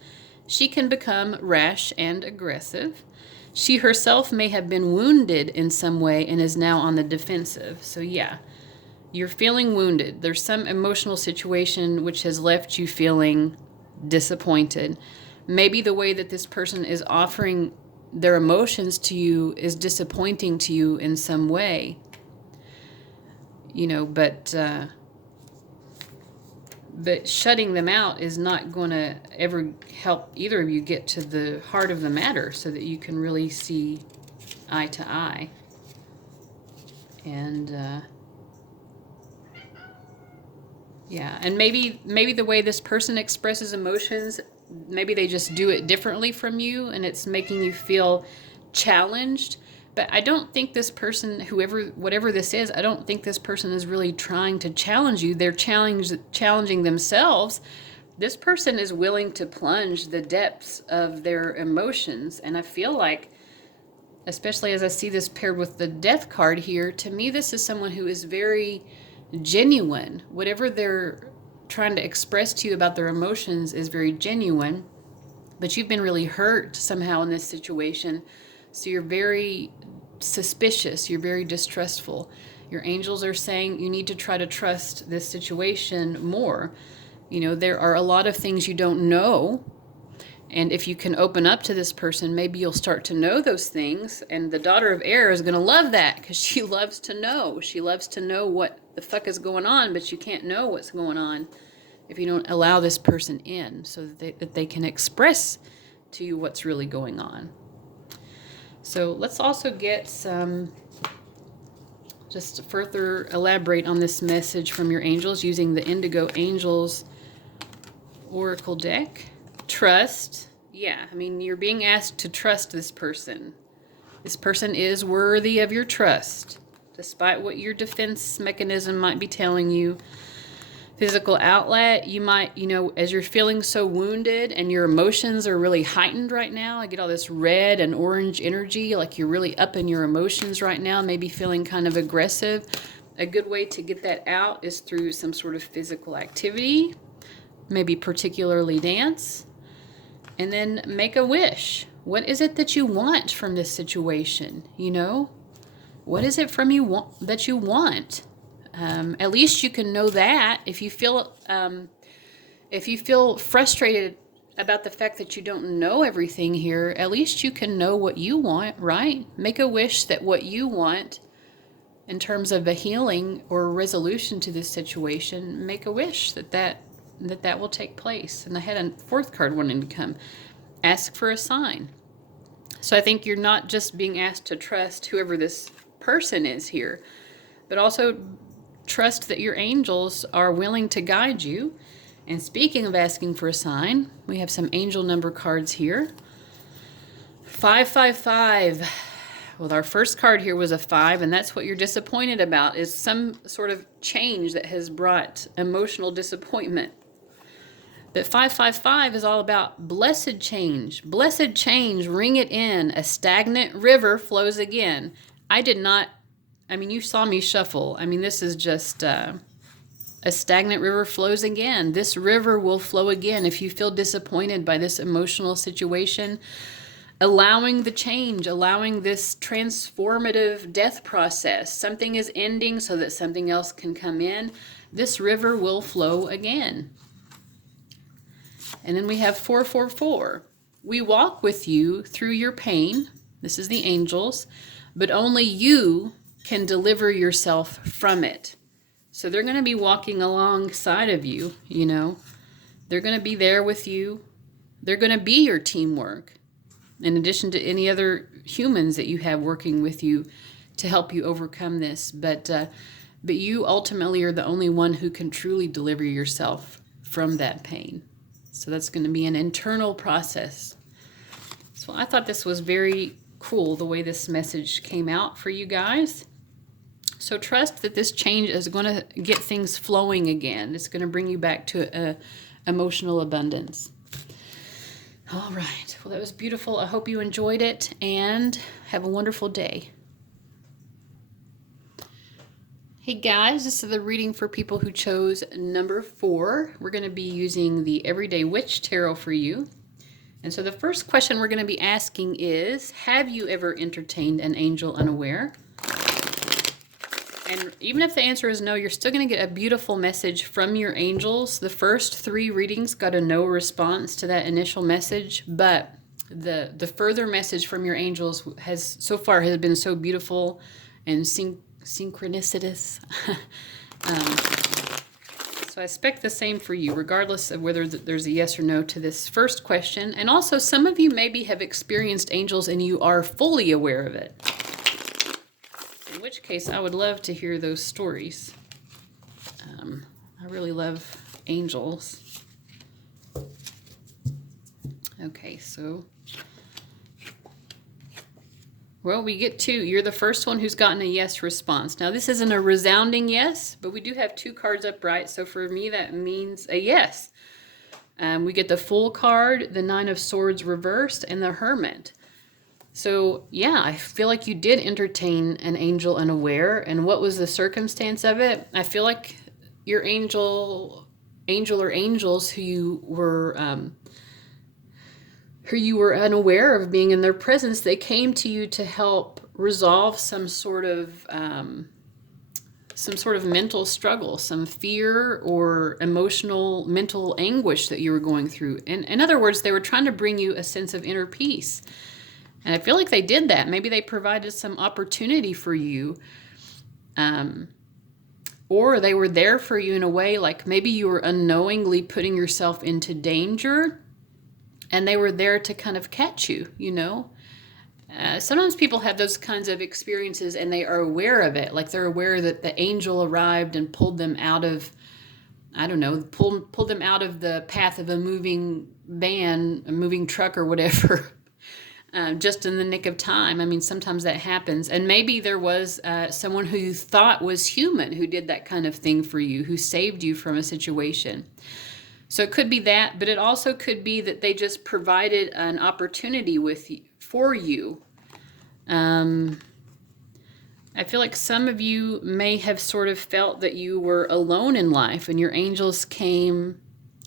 she can become rash and aggressive. She herself may have been wounded in some way and is now on the defensive. So yeah, you're feeling wounded. There's some emotional situation which has left you feeling disappointed. Maybe the way that this person is offering their emotions to you is disappointing to you in some way. But shutting them out is not going to ever help either of you get to the heart of the matter so that you can really see eye to eye. And yeah, and maybe the way this person expresses emotions, maybe they just do it differently from you and it's making you feel challenged. But I don't think this person, whatever this is, I don't think this person is really trying to challenge you. They're challenging themselves. This person is willing to plunge the depths of their emotions. And I feel like, especially as I see this paired with the Death card here, to me this is someone who is very genuine. Whatever they're trying to express to you about their emotions is very genuine. But you've been really hurt somehow in this situation. So you're very suspicious, you're very distrustful. Your angels are saying you need to try to trust this situation more. There are a lot of things you don't know. And if you can open up to this person, maybe you'll start to know those things. And the daughter of air is going to love that because she loves to know. She loves to know what the fuck is going on, but you can't know what's going on if you don't allow this person in so that they can express to you what's really going on. So let's also get some, just to further elaborate on this message from your angels using the Indigo Angels Oracle deck. Trust. Yeah, you're being asked to trust this person. This person is worthy of your trust, despite what your defense mechanism might be telling you. Physical outlet, you might, as you're feeling so wounded and your emotions are really heightened right now, I get all this red and orange energy, like you're really up in your emotions right now, maybe feeling kind of aggressive. A good way to get that out is through some sort of physical activity, maybe particularly dance, and then make a wish. What is it that you want from this situation? What is it from you that you want? At least you can know that. If you feel frustrated about the fact that you don't know everything here, at least you can know what you want, right? Make a wish that what you want in terms of a healing or a resolution to this situation, make a wish that will take place. And I had a fourth card wanting to come. Ask for a sign. So I think you're not just being asked to trust whoever this person is here, but also trust that your angels are willing to guide you. And speaking of asking for a sign, we have some angel number cards here. 555. Well, our first card here was a 5, and that's what you're disappointed about, is some sort of change that has brought emotional disappointment. But 555 is all about blessed change. Blessed change, ring it in. A stagnant river flows again. You saw me shuffle. This is just a stagnant river flows again. This river will flow again. If you feel disappointed by this emotional situation, allowing the change, allowing this transformative death process. Something is ending so that something else can come in. This river will flow again. And then we have 444. We walk with you through your pain. This is the angels. But only you can deliver yourself from it. So they're going to be walking alongside of you, They're going to be there with you. They're going to be your teamwork, in addition to any other humans that you have working with you to help you overcome this. But you ultimately are the only one who can truly deliver yourself from that pain. So that's going to be an internal process. So I thought this was very cool, the way this message came out for you guys. So trust that this change is going to get things flowing again. It's going to bring you back to emotional abundance. All right. Well, that was beautiful. I hope you enjoyed it and have a wonderful day. Hey guys, this is the reading for people who chose number 4. We're going to be using the Everyday Witch Tarot for you. And so the first question we're going to be asking is, have you ever entertained an angel unaware? And even if the answer is no, you're still going to get a beautiful message from your angels. The first 3 readings got a no response to that initial message, but the further message from your angels has been so beautiful and synchronicitous. So I expect the same for you, regardless of whether there's a yes or no to this first question. And also, some of you maybe have experienced angels and you are fully aware of it. In which case, I would love to hear those stories. I really love angels. Okay, so... well, we get 2. You're the first one who's gotten a yes response. Now, this isn't a resounding yes, but we do have 2 cards upright. So for me, that means a yes. We get the Fool card, the 9 of Swords reversed, and the Hermit. So, yeah, I feel like you did entertain an angel unaware. And what was the circumstance of it? I feel like your angel or angels who you were unaware of being in their presence, they came to you to help resolve some sort of mental struggle, some fear or emotional mental anguish that you were going through. In other words, they were trying to bring you a sense of inner peace. And I feel like they did that. Maybe they provided some opportunity for you. Or they were there for you in a way, like maybe you were unknowingly putting yourself into danger. And they were there to kind of catch you, you know. Sometimes people have those kinds of experiences and they are aware of it. Like they're aware that the angel arrived and pulled them out of, I don't know, pulled them out of the path of a moving van, a moving truck or whatever, just in the nick of time. I mean, sometimes that happens. And maybe there was someone who you thought was human who did that kind of thing for you, who saved you from a situation. So it could be that, but it also could be that they just provided an opportunity for you. I feel like some of you may have sort of felt that you were alone in life and angels came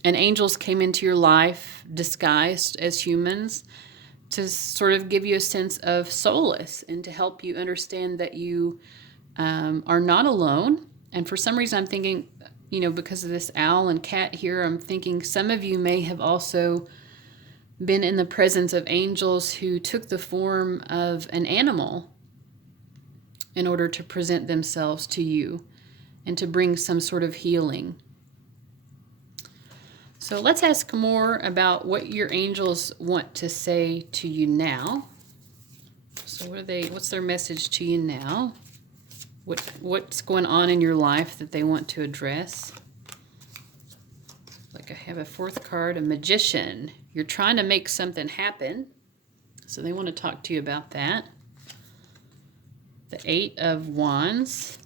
into your life disguised as humans to sort of give you a sense of solace and to help you understand that you are not alone. And for some reason I'm thinking, you know, because of this owl and cat here, I'm thinking some of you may have also been in the presence of angels who took the form of an animal in order to present themselves to you and to bring some sort of healing. So let's ask more about what your angels want to say to you now. So what's their message to you now? What's going on in your life that they want to address? Like I have a 4th card, a Magician. You're trying to make something happen. So they want to talk to you about that. The 8 of Wands,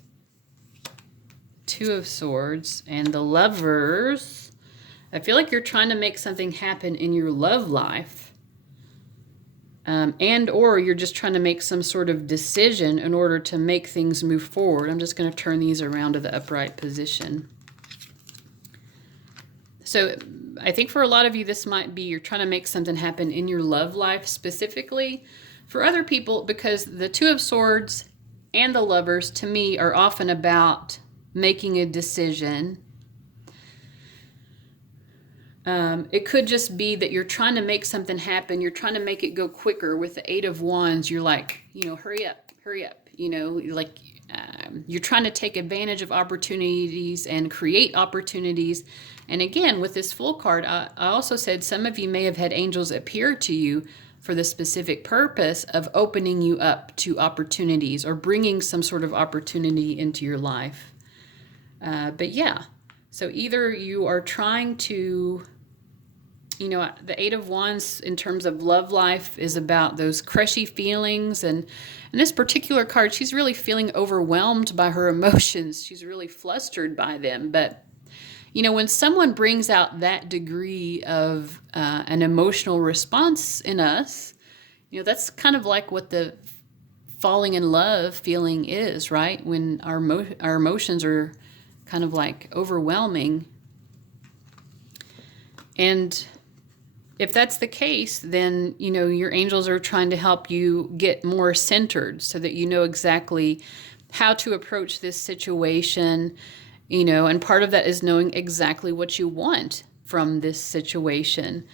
2 of Swords, and the Lovers. I feel like you're trying to make something happen in your love life. And or you're just trying to make some sort of decision in order to make things move forward. I'm just going to turn these around to the upright position. So I think for a lot of you, this might be you're trying to make something happen in your love life specifically. For other people, because the 2 of Swords and the Lovers, to me, are often about making a decision. It could just be that you're trying to make something happen. You're trying to make it go quicker. With the 8 of Wands, you're like, you know, hurry up. You know, like you're trying to take advantage of opportunities and create opportunities. And again, with this Fool card, I also said some of you may have had angels appear to you for the specific purpose of opening you up to opportunities or bringing some sort of opportunity into your life. But yeah, so either you are trying to The Eight of Wands in terms of love life is about those crushy feelings. And in this particular card, she's really feeling overwhelmed by her emotions. She's really flustered by them. But, when someone brings out that degree of an emotional response in us, that's kind of like what the falling in love feeling is, right? When our emotions are kind of like overwhelming. And if that's the case, then, your angels are trying to help you get more centered so that you know exactly how to approach this situation, and part of that is knowing exactly what you want from this situation,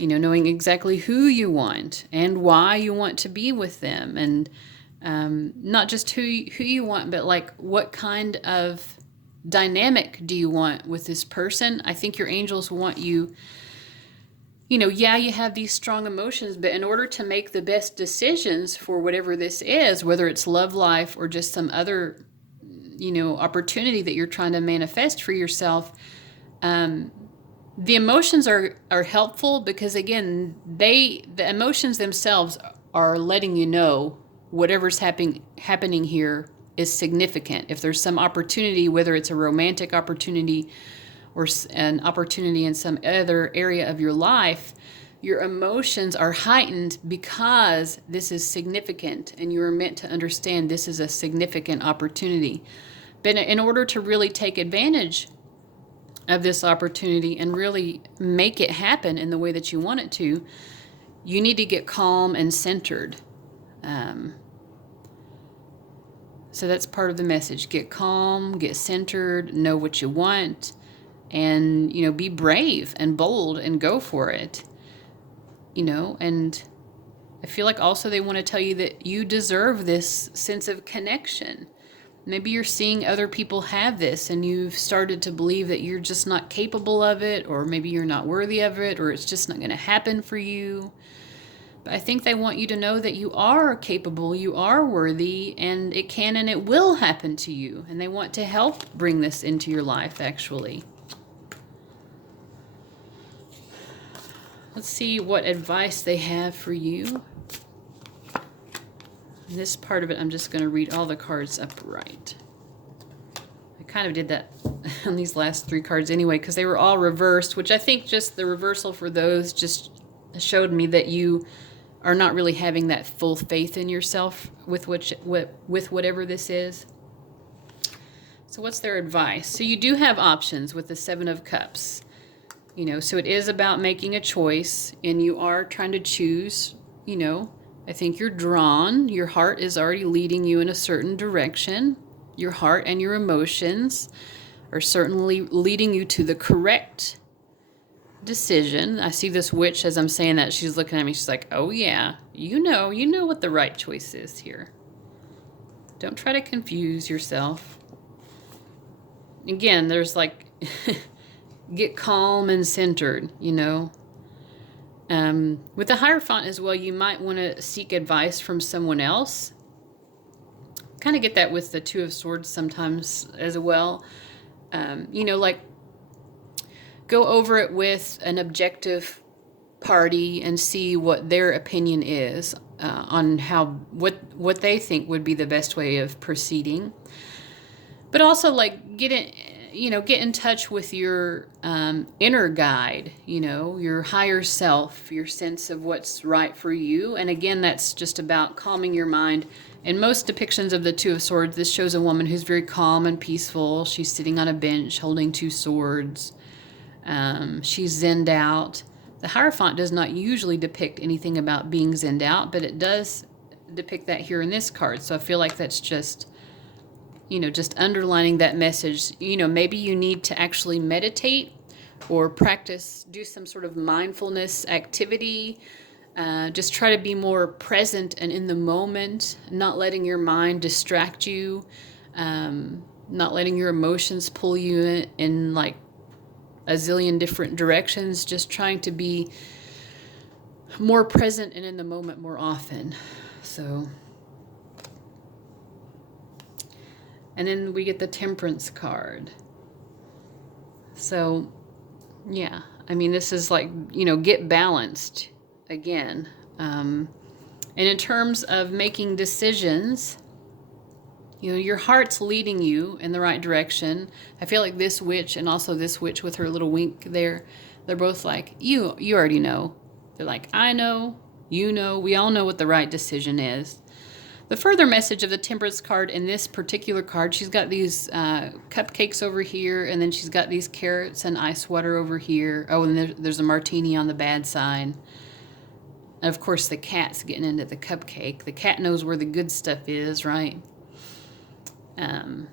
knowing exactly who you want and why you want to be with them. And not just who you want, but like what kind of dynamic do you want with this person? I think your angels want you, you have these strong emotions, but in order to make the best decisions for whatever this is, whether it's love life or just some other, opportunity that you're trying to manifest for yourself, the emotions are helpful because, again, the emotions themselves are letting you know whatever's happening here is significant. If there's some opportunity, whether it's a romantic opportunity or an opportunity in some other area of your life, your emotions are heightened because this is significant and you are meant to understand this is a significant opportunity. But in order to really take advantage of this opportunity and really make it happen in the way that you want it to, you need to get calm and centered. So that's part of the message. Get calm, get centered, know what you want, and, be brave and bold and go for it. And I feel like also they want to tell you that you deserve this sense of connection. Maybe you're seeing other people have this and you've started to believe that you're just not capable of it, or maybe you're not worthy of it, or it's just not going to happen for you. But I think they want you to know that you are capable, you are worthy, and it can and it will happen to you. And they want to help bring this into your life, actually. Let's see what advice they have for you. This part of it, I'm just going to read all the cards upright. I kind of did that on these last 3 cards anyway, because they were all reversed, which I think just the reversal for those just showed me that you are not really having that full faith in yourself with whatever this is. So what's their advice? So you do have options with the 7 of Cups. So it is about making a choice, and you are trying to choose. I think you're drawn. Your heart is already leading you in a certain direction. Your heart and your emotions are certainly leading you to the correct decision. I see this witch as I'm saying that. She's looking at me. She's like, oh yeah, you know what the right choice is here. Don't try to confuse yourself. Again, there's like... get calm and centered, With the Hierophant as well, you might want to seek advice from someone else. Kind of get that with the 2 of Swords sometimes as well. Like go over it with an objective party and see what their opinion is on what they think would be the best way of proceeding. But also like get in touch with your inner guide, your higher self, your sense of what's right for you. And again, that's just about calming your mind. In most depictions of the 2 of Swords, this shows a woman who's very calm and peaceful. She's sitting on a bench holding 2 swords. She's zenned out. The Hierophant does not usually depict anything about being zenned out, but it does depict that here in this card. So I feel like that's just underlining that message. Maybe you need to actually meditate or do some sort of mindfulness activity. Just try to be more present and in the moment, not letting your mind distract you, not letting your emotions pull you in like a zillion different directions, just trying to be more present and in the moment more often. So... And then we get the Temperance card. So, yeah, I mean, this is like, get balanced again. And in terms of making decisions, your heart's leading you in the right direction. I feel like this witch and also this witch with her little wink there, they're both like, you already know. They're like, I know, we all know what the right decision is. The further message of the Temperance card in this particular card, she's got these cupcakes over here, and then she's got these carrots and ice water over here. Oh, and there's a martini on the bad side. And of course, the cat's getting into the cupcake. The cat knows where the good stuff is, right?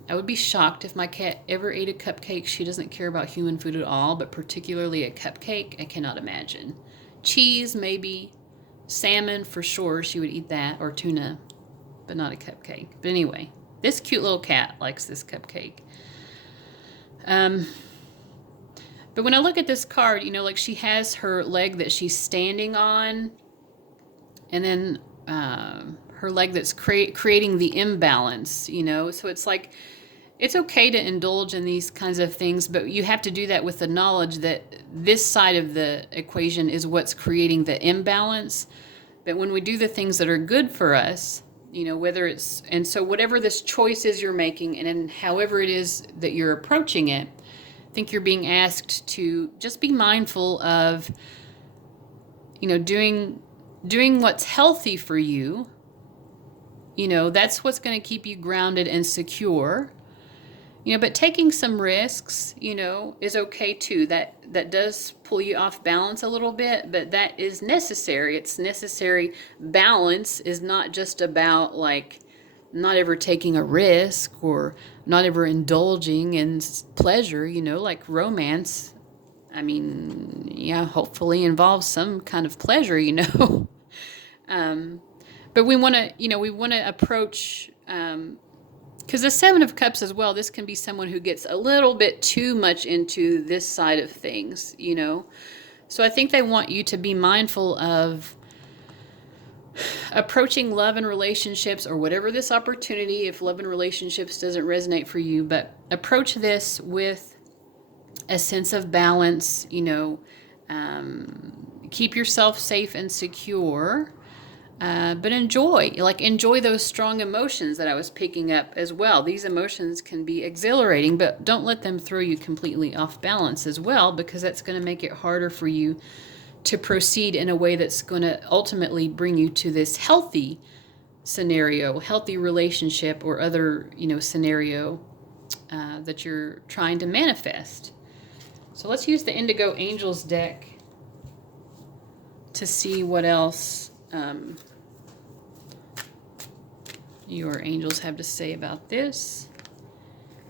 I would be shocked if my cat ever ate a cupcake. She doesn't care about human food at all, but particularly a cupcake, I cannot imagine. Cheese, maybe. Salmon, for sure, she would eat that, or tuna, but not a cupcake. But anyway, this cute little cat likes this cupcake. But when I look at this card, like she has her leg that she's standing on, and then her leg that's creating the imbalance, So it's like, it's okay to indulge in these kinds of things, but you have to do that with the knowledge that this side of the equation is what's creating the imbalance. But when we do the things that are good for us, whether it's, and so whatever this choice is you're making, and then however it is that you're approaching it, I think you're being asked to just be mindful of, doing what's healthy for you. That's what's going to keep you grounded and secure. But taking some risks, is okay too. That does pull you off balance a little bit, but that is necessary. It's necessary. Balance is not just about like not ever taking a risk or not ever indulging in pleasure, like romance. I mean, yeah, hopefully involves some kind of pleasure, But we want to approach, because the Seven of Cups as well, this can be someone who gets a little bit too much into this side of things, So I think they want you to be mindful of approaching love and relationships, or whatever this opportunity, if love and relationships doesn't resonate for you, but approach this with a sense of balance, keep yourself safe and secure. But enjoy those strong emotions that I was picking up as well. These emotions can be exhilarating, but don't let them throw you completely off balance as well, because that's going to make it harder for you to proceed in a way that's going to ultimately bring you to this healthy scenario, healthy relationship, or other, scenario that you're trying to manifest. So let's use the Indigo Angels deck to see what else your angels have to say about this.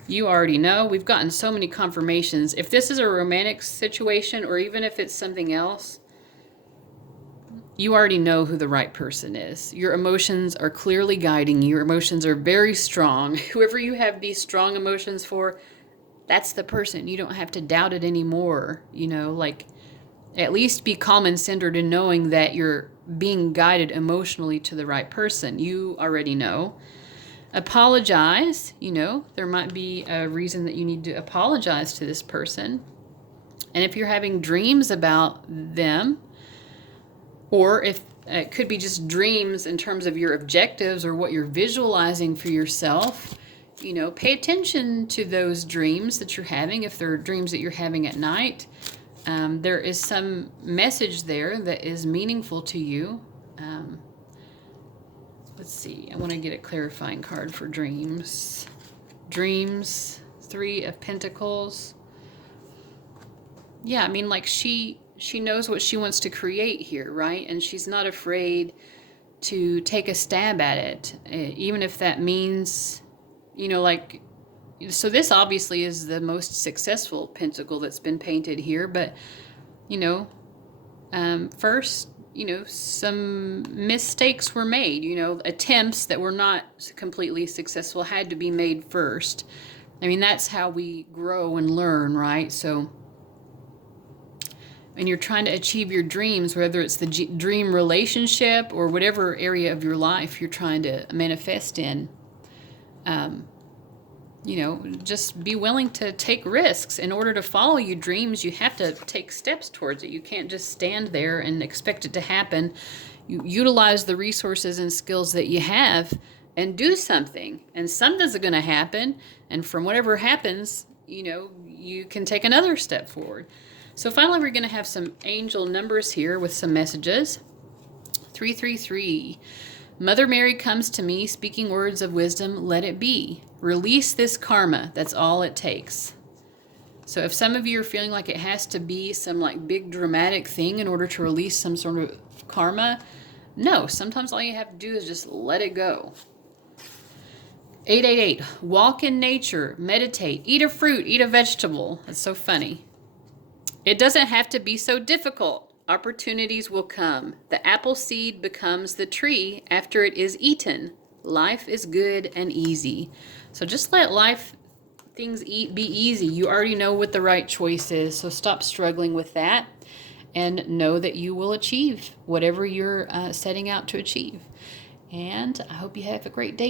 You already know. We've gotten so many confirmations. If this is a romantic situation, or even if it's something else, you already know who the right person is. Your emotions are clearly guiding you. Your emotions are very strong. Whoever you have these strong emotions for, that's the person. You don't have to doubt it anymore. At least be calm and centered in knowing that you're being guided emotionally to the right person. You already know. Apologize. There might be a reason that you need to apologize to this person. And if you're having dreams about them, or if it could be just dreams in terms of your objectives or what you're visualizing for yourself, pay attention to those dreams that you're having. If they're dreams that you're having at night, there is some message there that is meaningful to you. Let's see. I want to get a clarifying card for dreams. Dreams, Three of Pentacles. Yeah, I mean, like she knows what she wants to create here, right? And she's not afraid to take a stab at it, even if that means, so this obviously is the most successful pentacle that's been painted here, but, first, some mistakes were made, attempts that were not completely successful had to be made first. I mean, that's how we grow and learn, right? So, and you're trying to achieve your dreams, whether it's the dream relationship or whatever area of your life you're trying to manifest in. just be willing to take risks. In order to follow your dreams, you have to take steps towards it. You can't just stand there and expect it to happen. You utilize the resources and skills that you have and do something. And something's going to happen. And from whatever happens, you can take another step forward. So finally, we're going to have some angel numbers here with some messages. 333. Mother Mary comes to me, speaking words of wisdom, let it be. Release this karma. That's all it takes. So if some of you are feeling like it has to be some like big dramatic thing in order to release some sort of karma, no, sometimes all you have to do is just let it go. 888. Walk in nature, meditate, eat a fruit, eat a vegetable. That's so funny. It doesn't have to be so difficult. Opportunities will come. The apple seed becomes the tree after it is eaten. Life is good and easy. So just let things be easy. You already know what the right choice is, so stop struggling with that and know that you will achieve whatever you're setting out to achieve. And I hope you have a great day.